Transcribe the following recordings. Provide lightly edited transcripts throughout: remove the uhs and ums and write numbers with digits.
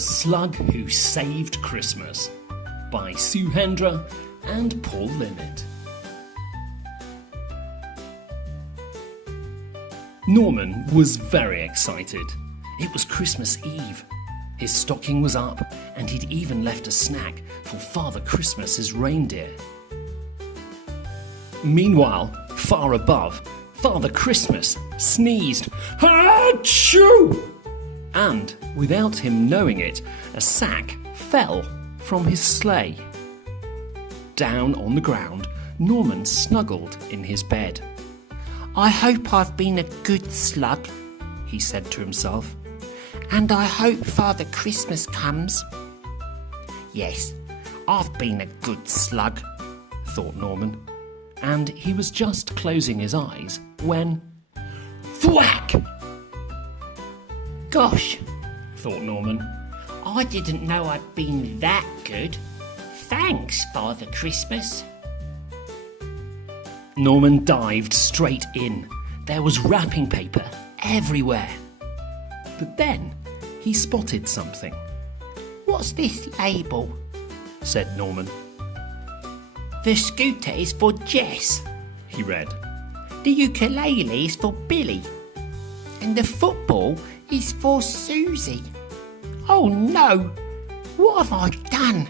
Slug Who Saved Christmas by HENDRA and Paul LINNET. Norman was very excited. It was Christmas Eve. His stocking was up and he'd even left a snack for Father Christmas's reindeer. Meanwhile, far above, Father Christmas sneezed, "Achoo!" And, without him knowing it, a sack fell from his sleigh. Down on the ground, Norman snuggled in his bed. "I hope I've been a good slug," he said to himself. "And I hope Father Christmas comes." "Yes, I've been a good slug," thought Norman. And he was just closing his eyes when... thwack! "Gosh," thought Norman. "I didn't know I'd been that good. Thanks, Father Christmas." Norman dived straight in. There was wrapping paper everywhere. But then he spotted something. "What's this label?" said Norman. "The scooter is for Jess," he read. "The ukulele is for Billy. And the football is for Susie. Oh no! What have I done?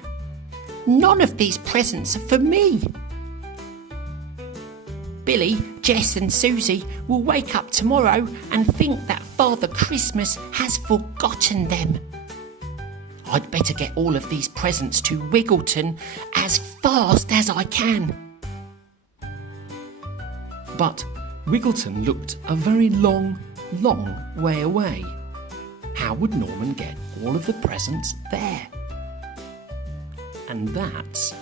None of these presents are for me. Billy, Jess and Susie will wake up tomorrow and think that Father Christmas has forgotten them. I'd better get all of these presents to Wiggleton as fast as I can." But Wiggleton looked a very long way away. How would Norman get all of the presents there? And that's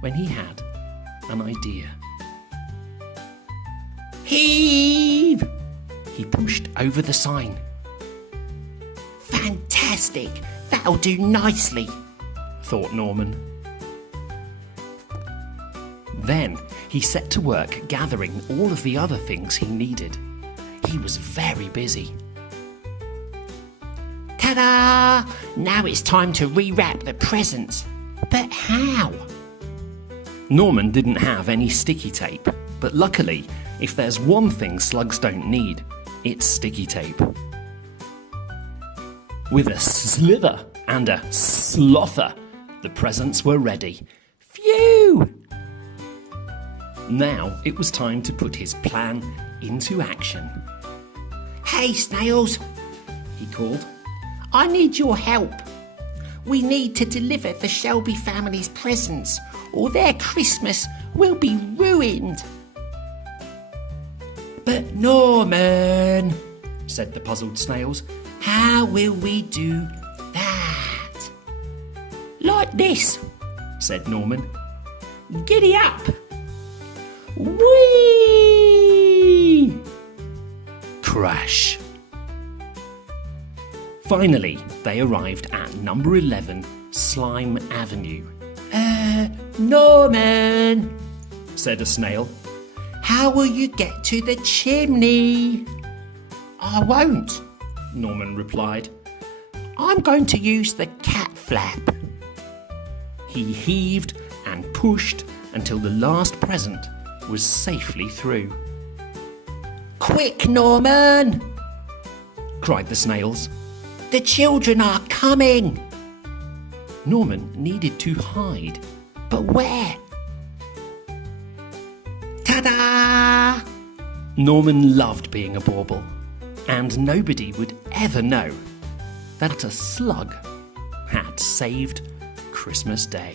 when he had an idea. "Heave!" He pushed over the sign. "Fantastic! That'll do nicely," thought Norman. Then he set to work gathering all of the other things he needed. He was very busy. Ta-da! Now it's time to rewrap the presents. But how? Norman didn't have any sticky tape, but luckily, if there's one thing slugs don't need, it's sticky tape. With a slither and a slother, the presents were ready. Phew! Now it was time to put his plan into action. "Hey, Snails," he called. "I need your help. We need to deliver the Shelby family's presents, or their Christmas will be ruined." "But Norman," said the puzzled Snails, "how will we do that?" "Like this," said Norman. "Giddy up!" Whee! Crash! Finally, they arrived at number 11 Slime Avenue. Norman," said a snail. "how will you get to the chimney?" "I won't," Norman replied. "I'm going to use the cat flap." He heaved and pushed until the last present was safely through. "Quick, Norman!" cried the snails. "The children are coming!" Norman needed to hide. But where? Ta-da! Norman loved being a bauble, and nobody would ever know that a slug had saved Christmas Day.